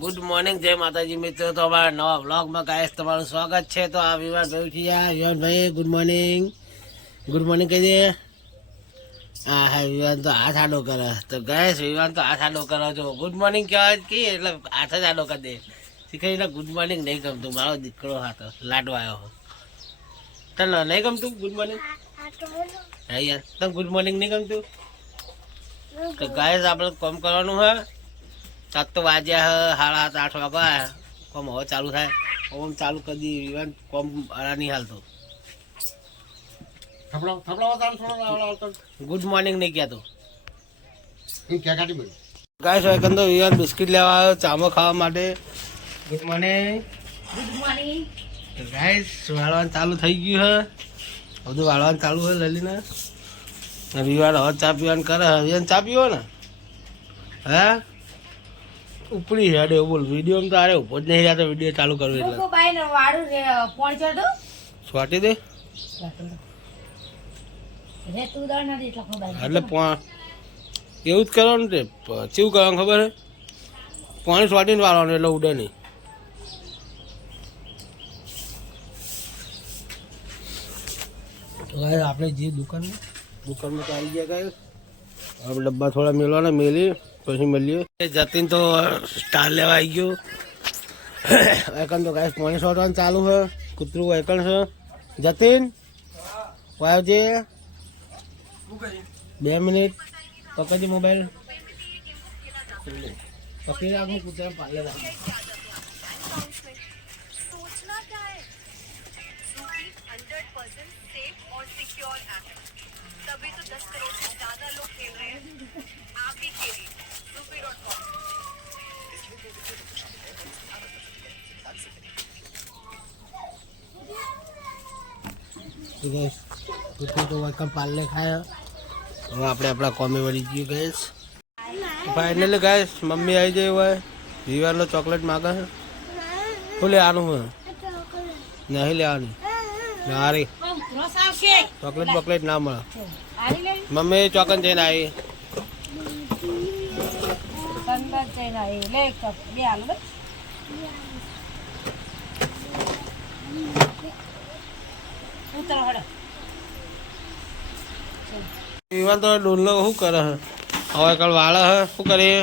Good morning, જય માતાજી મિત્રો. તો અમારા નવા વ્લોગમાં ગાઈસ તમારું સ્વાગત છે. તો આ વિવાન ભાઈ ઉઠ્યા. વિવાન ભાઈ ગુડ મોર્નિંગ. ગુડ મોર્નિંગ કહી દે. હા હા, વિવાન તો હાથ આડો કરે. તો ગાઈસ વિવાન તો હાથ આડો કરે. જો ગુડ મોર્નિંગ કહેવાય કે એટલે હાથ જ આડો કરી દે. શીખાઈ ગુડ મોર્નિંગ નહીં ગમતું. મારો દીકરો હાથ લાડવા આવ્યો. તને નહીં ગમતું ગુડ મોર્નિંગ? હા યાર, તને ગુડ મોર્નિંગ નહીં ગમતું? તો ગાઈસ આપણે કામ કરવાનું હે. સાત તો વાગ્યા 7:30 8 વાગ્યા. કોમ હવે ચાલુ થાય. ઓમ ચાલુ કરી દી. ઇવન કોમ નહીં હાલતો. ગુડ મોર્નિંગ નહીં કહેતો. ગાય સો એકંદો વિવાન બિસ્કિટ લેવા આવ્યો ચામો ખાવા માટે. Good morning. Good morning. Guys વાળવાનું ચાલુ થઈ ગયું હે. બધું વાળવાનું ચાલુ હે લલીને. વિવાન હવે ચા પીવાનું કરે. વિવાન ચા પીવો ને? હે ઉપડી હેડ એવું બોલ. વિડીયો તો આરે ઉભો જ નહીં રહ્યા. તો વિડીયો ચાલુ કરવો એટલે સ્વાટી દે એટલે એવું જ કરવાનું છે. ચેવું કરવાનું ખબર હે? પાણી સ્વાટીને વાળવાનું એટલે ઉડે નહીં. આપણે જે દુકાનમાં ચાલી ગયા ગાય આપણે ડબ્બા થોડા મેળવાના મેલી પછી મળીએ. જતીન તો સ્ટાર લેવા આવી ગયો. એકન તો ગાય પાણી છોડવાનું ચાલુ છે. કૂતરું એકણ છે. જતીન વાવજે 2 મિનિટ પકડજે મોબાઈલ પકડી રાખું. કૂતરા પાલે રાખું. तभी तो 10 करोड़ से ज्यादा लोग खेल रहे हैं. आप भी खेलिए rupi.com. તો વેલકમ પાલે ખાય. હવે આપણે આપણા કોમે વળી ગયું ગેસ. ફાઇનલી ગાઈસ મમ્મી આવી ગઈ હોય. વિવારનો ચોકલેટ માગે છે. શું લેવાનું હોય? નહીં લેવાની. નારી ચોકલેટ બોકલેટ ના મળે. મમ્મી ચોકન જઈને આવી. વિવાન તો ડોલો શું કરે હે? હવે કાલ વાળે હે શું કરીએ?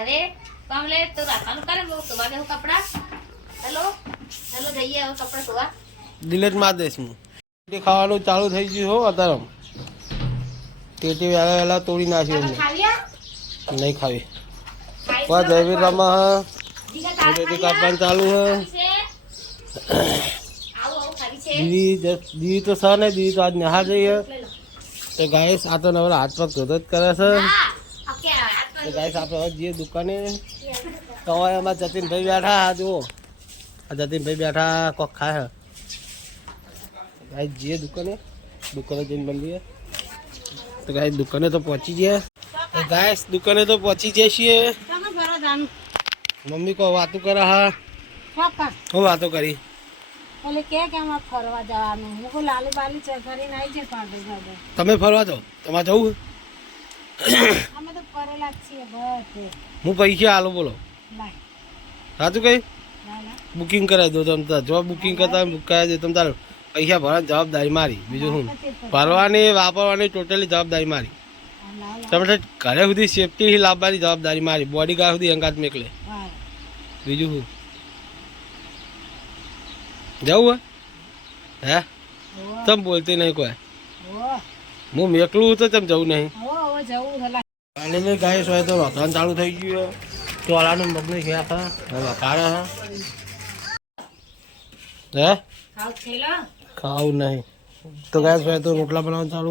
अरे कमले तो रातानु करे वो तो बागे हो कपड़ा. हेलो हेलो जइए वो कपड़ा धोवा. ડિલેટ માર દઈશ હું. ટેટી ખાવાનું ચાલુ થઈ ગયું હો અત્યારે. ટેટી વહેલા વહેલા તોડી નાખ્યું. નહીં ખાવી. બસ જયવીર રમા ટેટી કાપવાનું ચાલુ હે. દીદી તો સર ને દીદી તો આજ નહા જઈએ. તો ગાઈસ આ તો નવરા હાથ પગ ધોતો જ કરે છે. તો ગાઈસ આપણે હવે જઈએ દુકાને. તો હવે એમાં જતીનભાઈ બેઠા. જુઓ આ જતીનભાઈ બેઠા કોક ખાય. ગાઈસ જઈએ દુકાને જઈને મળીએ. તો ગાઈસ દુકાને તો પહોંચી ગયા. તો ગાઈસ દુકાને તો પહોંચી જઈએ છીએ. મમ્મી કો વાતો કરે. હા હું વાતો કરી. ઓલે કે આમાં ફરવા જવાનું. હું કો લાલી બાલી ચકરીને આવી છે પાડે જાડે. તમે ફરવા જાઓ? તમારે જવું? અમે તો ફરેલા જ છીએ બસ. હું પૈસા આલો બોલો. લાય સાચું કઈ ના ના બુકિંગ કરાવી દો. તમે તાર જો બુકિંગ કરતા બુક કરાવી દો. તમે તાર પૈસા ભરવાની જવાબદારી મારી. બીજું શું? ભરવાની વાપરવાની ટોટલી જવાબદારી મારી. તમે ઘરે સુધી સેફટી લાવવાની જવાબદારી મારી. બોડી ગાર્ડ સુધી અંગાત મેકલે. બીજું શું? જવું હે? તમે બોલતી નહીં કોઈ. હું મેકલું તો તમે જવું નહીં. અને ગાય હોય તો રોધવાનું ચાલુ થઈ ગયું. ચોળાનું મગનું છે વખાડે હે ખાવું નહીં. તો ગાય હોય તો રોટલા બનાવવાનું ચાલુ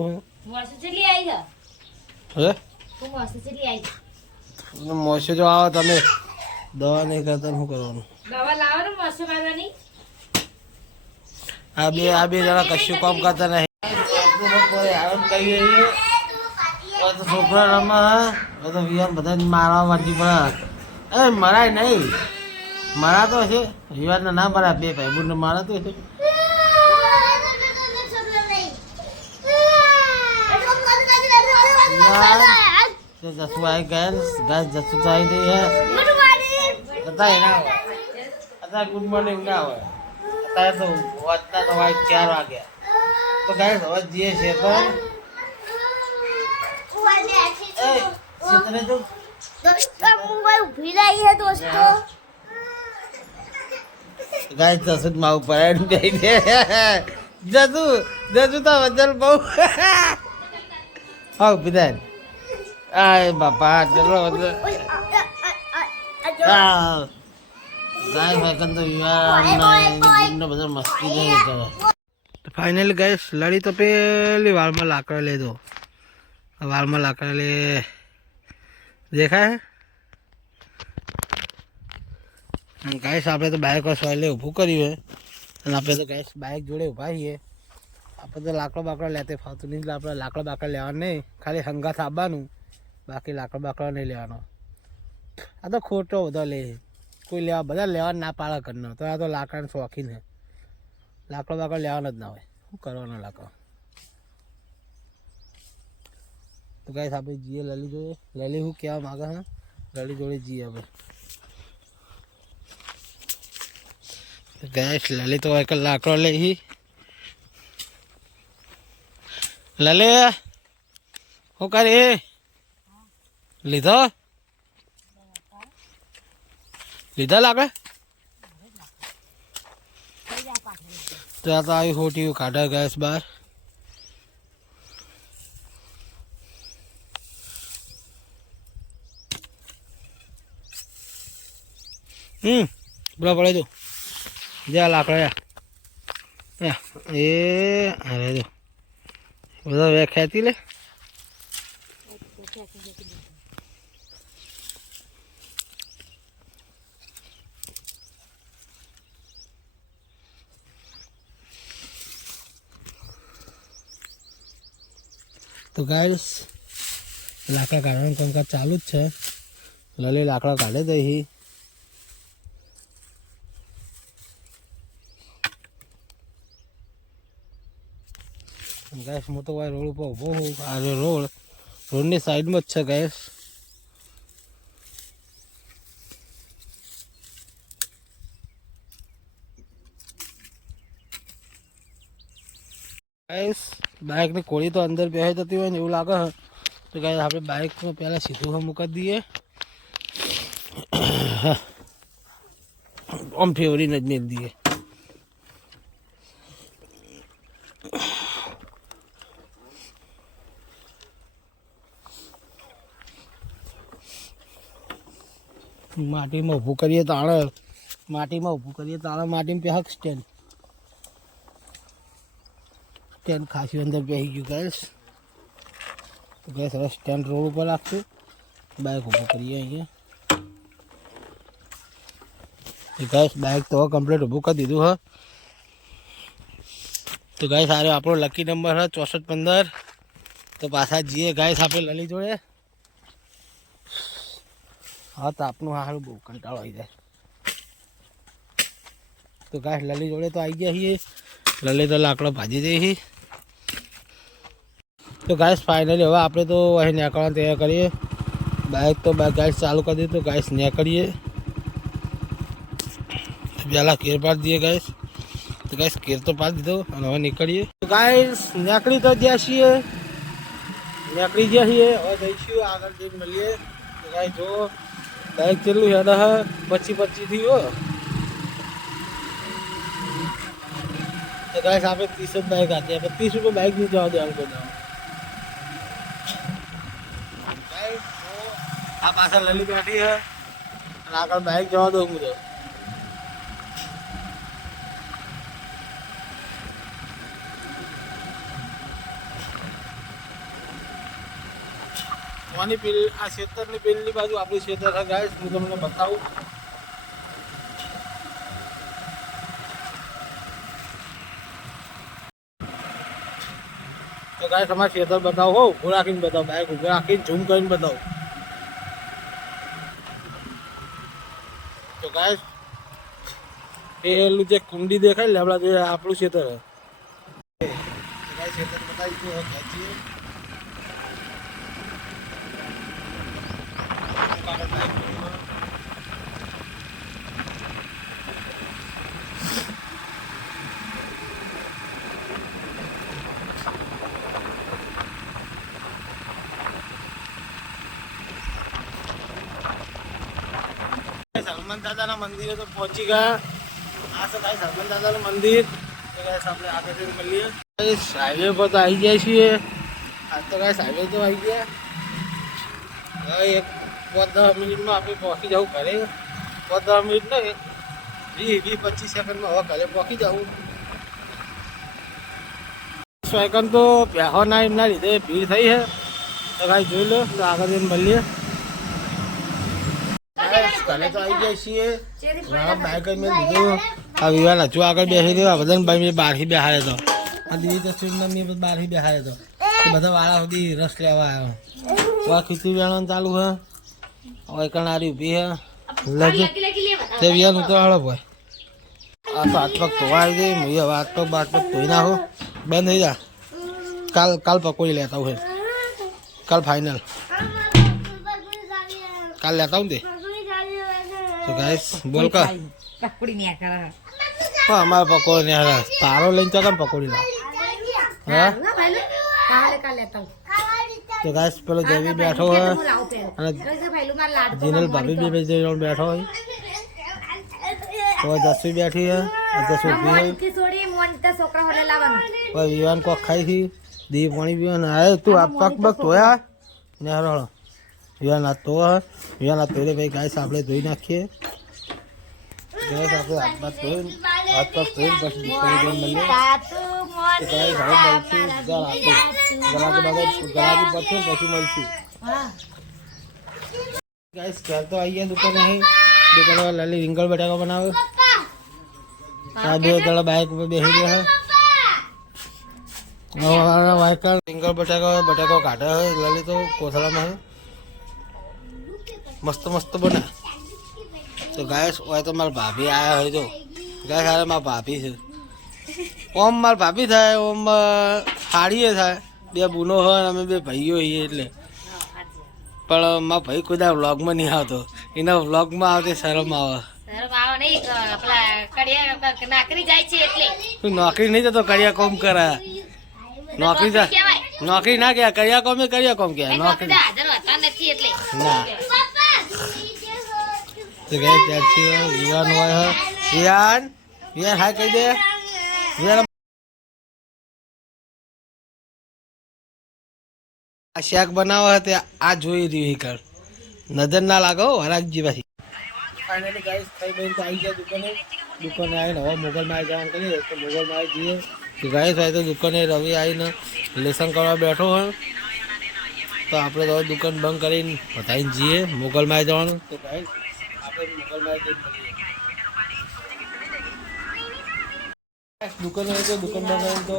હે. મોસે જો આવો તમે દવા નહીં કરતા શું કરવાનું? આ બે જણા કશું કામ કરતા નહીં. છોકરા રમા તો વિવાન બધા મારવા વાંચી પડે. મરાય નહીં. મારા તો છે વિવાન ના મરાય. બે ભાઈ બુન મારા તો છે. तो जसू आई गैस गैस जसू तो आई नहीं है पता है ना आता गुड मॉर्निंग ना हो आता तो वाचता तो भाई 4 वागे तो गैस હવે જીએ છે પણ એ સીતને તો गाइस जसू माऊ पर दे दे जसू जसू तो वजन बहु हाउ बिदान आय बापा चलो गाय भाई तो यार બધા મસ્તી નહીં કરે તો ફાઇનલી ગાઈસ લડી તો પેલી વાળમાં લાકડા લે દો વાળમાં લાકડા લે દેખાય ગાઈસ આપણે તો બાઇક વાળે ઊભું કર્યું હે અને આપણે તો ગાઈસ બાઇક જોડે ઊભા છીએ આપણે તો લાકડો બાકડો લેતે ફાવતું નહીં એટલે આપણે લાકડો બાકડો લેવાનું નહીં ખાલી હંગાથ આવવાનું બાકી લાકડો બાકડો નહીં લેવાનો આ તો ખોટો બધો લે કોઈ લેવા બધા લેવા ના પાડે ઘરનો તો આ તો લાકડાનો શોખીન છે લાકડો બાકડો લેવાનો જ ના હોય શું કરવાનો લાકડો તો ગાઈસ આપણે જઈએ લલી જોઈએ લલી શું કહેવા માગે હા લલી જોડે જઈએ આપણે गैस लली तो एक लाकड़ो ले ही लले हो करे लीधो लीधा लागे तो आई होटी काटा गैस बार बोला पड़े तो जा लाकड़ा ये अरे दो બધા વે ખેતી લે તો ગાઈસ લાકડા કાઢવાનું કામકાજ ચાલુ જ છે લલી લાકડા કાઢે દઈ गैस मैं तो भाई रोड पर उभो हूँ अरे रोड ने साइड में अच्छा गैस गैस बाइक ने कोड़ी तो अंदर बेहद जती हुई એવું લાગે તો ગैस આપણે બાઇક में पहला सीधું મૂકી દઈએ આમ ફેવરી જ નહીં દઈએ માટીમાં ઊભું કરીએ તાણે માટીમાં ઊભું કરીએ તાણે માટીમાં પહેક સ્ટેન્ડ ખાસી અંદર બેસી ગયું ગેસ તો ગેસ હવે સ્ટેન્ડ રોડ ઉપર રાખશું બાઇક ઊભું કરીએ અહીંયા ગેસ બાઇક તો કમ્પ્લીટ ઊભું કરી દીધું હ તો ગેસ સારો આપણો લકી નંબર હ 6415 તો પાછા જઈએ ગેસ આપણે લલી જોડે हाँ तो आपनो हार बहु कंटाळो आई जाए तो गाय लली जोड़े तो आई गया ही लली तो लाकड़ो भाजी दे ही तो गैस फाइनली हवा आपने तो वही निकलना तैयार करिए बाइक तो गैस चालू कर दी तो गैस निकलिए पहला केर पार दिए गैस तो गैस केर तो पार दीधो और हवा निकलिए तो गैस निकली तो जैसी निकली जैसी और जैसी आगे जब मिलिए तो गैस जो बाइक चलू है 25 थी वो तो गाइस आप 30 बाइक आती है 30 रुपये बाइक नहीं जाओ दे हमको जाओ आप आशा लली बैठी है आकर बाइक जाओ दो मुझे आ क्षेत्र ने पेली बाजू आपू क्षेत्र है गाइस हूँ तमने बताऊँ तो गाइस हमारा क्षेत्र बताओ हो पूरा किन बताओ बाइक पूरा किन झूम कर बताओ तो गाइस ये कुंडी देखा लेबड़ा जो आपू क्षेत्र है क्षेत्र बताइए ગાઈસ હનુમાન દાદાના મંદિરે તો પહોંચી ગયા. આ તો ગાઈસ હનુમાન દાદાનું મંદિર. તો ગાઈસ આપણે આગળ જઈને મળીએ. ગાઈસ હાઈવે પર તો આવી ગયા છીએ. આજ તો ગાઈસ હાઈવે તો આવી ગયા. હવે એક 10 મિનિટમાં આપણે પહોંચી જવું ઘરે. 10 મિનિટ નહીં, 20-25 સેકન્ડમાં હવે ઘરે પહોંચી જવું. સેકન્ડ તો પહેવાના એમના લીધે ભીડ થઈ છે. તો ગાઈસ જોઈ લો. તો આગળ જઈને મળીએ. ઘરે તો આવી ગયા છીએ. બાઈક મેં લીધું. આ વિવાન હજુ આગળ બેસી ગયો. બધા ભાઈ મેં બહારથી બેહાડે તો આ દીદી તસવીરમાં મેં બહારથી બેહાડે તો બધા વાળા સુધી રસ લેવા આવ્યો. ખીચડી વેણવાનું ચાલુ છે. હવે કણારી ઊભી છે. લગે તે વિવાન ઉતરાડો ભાઈ. આ તો હાથ પગ ધોવા આવી ગઈ. હું હવે હાથ પગ ધોઈ નાખો. બંધ થઈ જા. કાલ પકોડી લેતા હોય. કાલ ફાઇનલ. કાલ લેતા હું તે. તો ગાઈસ બોલ કા પકોડી ને કરે. હા અમારે પકોડી ને હારા તારો લઈને તો કેમ પકોડી લાવ. હા તો ગાઈસ પેલો જવી બેઠો હોય અને જીનલ ભાભી બે બેઠો હોય. તો જસવી બેઠી હે. જસવી ઊભી હોય. વિવાન કોક ખાઈ થી દી પાણી પીવાનું. અરે તું આ પગ પગ ધોયા ને હરો વિવાન હાથ ધોવા. વિવાન હાથ ધોઈ ભાઈ ગાઈસ આપણે ધોઈ નાખીએ. આપણે હાથ પગ ધોઈને પછી દુકાને જઈને મળીએ. પછી મળશું. ગાઈસ ઘર તો આવી ગયા દુકાને. દુકાન લાલી રીંગણ બટાકા બનાવે. આ બે જણા બાઈક ઉપર બેસી ગયા છે. રીંગણ બટાકા કાઢે છે. લાલી તો કોથળામાં છે. મસ્ત મસ્ત બને. તો ગાઈસ હોય તો મારા ભાભી આવ્યા હોય તો ગાઈસ હારે મારા ભાભી છે. ઓમ મારા ભાભી થાય, ઓમ હાડીએ થાય. બે બુનો હોય અમે બે ભાઈઓ છીએ એટલે. પણ મારા ભાઈ કોઈ દા વ્લોગમાં નહીં આવતો. એના વ્લોગમાં આવતી શરમ આવે. નોકરી નહીં જતો કડિયા કોમ કરે. નોકરી ના ગયા કડિયા કોમ કહેવાય. નોકરી ના તો ગઈ ત્યારથી વિવાન હોય. વિવાન હાય કહી દે. વિવાન આ શાક બનાવવા તે આ જોઈ રહ્યું કર. નજર ના લાગો વરાગજી પાછી. ફાઇનલી ગાઈસ ખાઈ બઈને તો આવી ગયા દુકાને. દુકાને આવીને હવે મોગલમાં આવી જવાનું કરીએ તો મોગલમાં આવી જઈએ. તો ગાઈસ હોય તો દુકાને રવિ આવીને લેસન કરવા બેઠો હોય. તો આપણે તો દુકાન બંધ કરીને બતાવીને જઈએ મોગલમાં આવી જવાનું. તો ગાઈસ દુકાન હોય તો દુકાન બંધ તો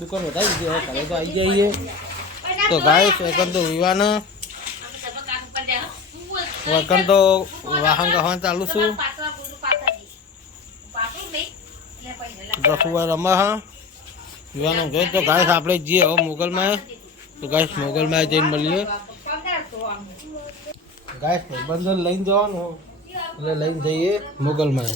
દુકાન વધારી દીધી. હવે ઘરે તો આવી જઈએ. તો ગાઈસ એકન તો વિવાન એકન તો વાહન ગહન ચાલુ છું. જસુભાઈ રમા હા વિવાન ગયો. તો ગાઈસ આપણે જઈએ હવે મોગલમાં. તો ગાઈસ મોગલમાં જઈને મળીએ. ગાઈસ બંધન લઈને જવાનું એટલે લઈને જઈએ મોગલમાં.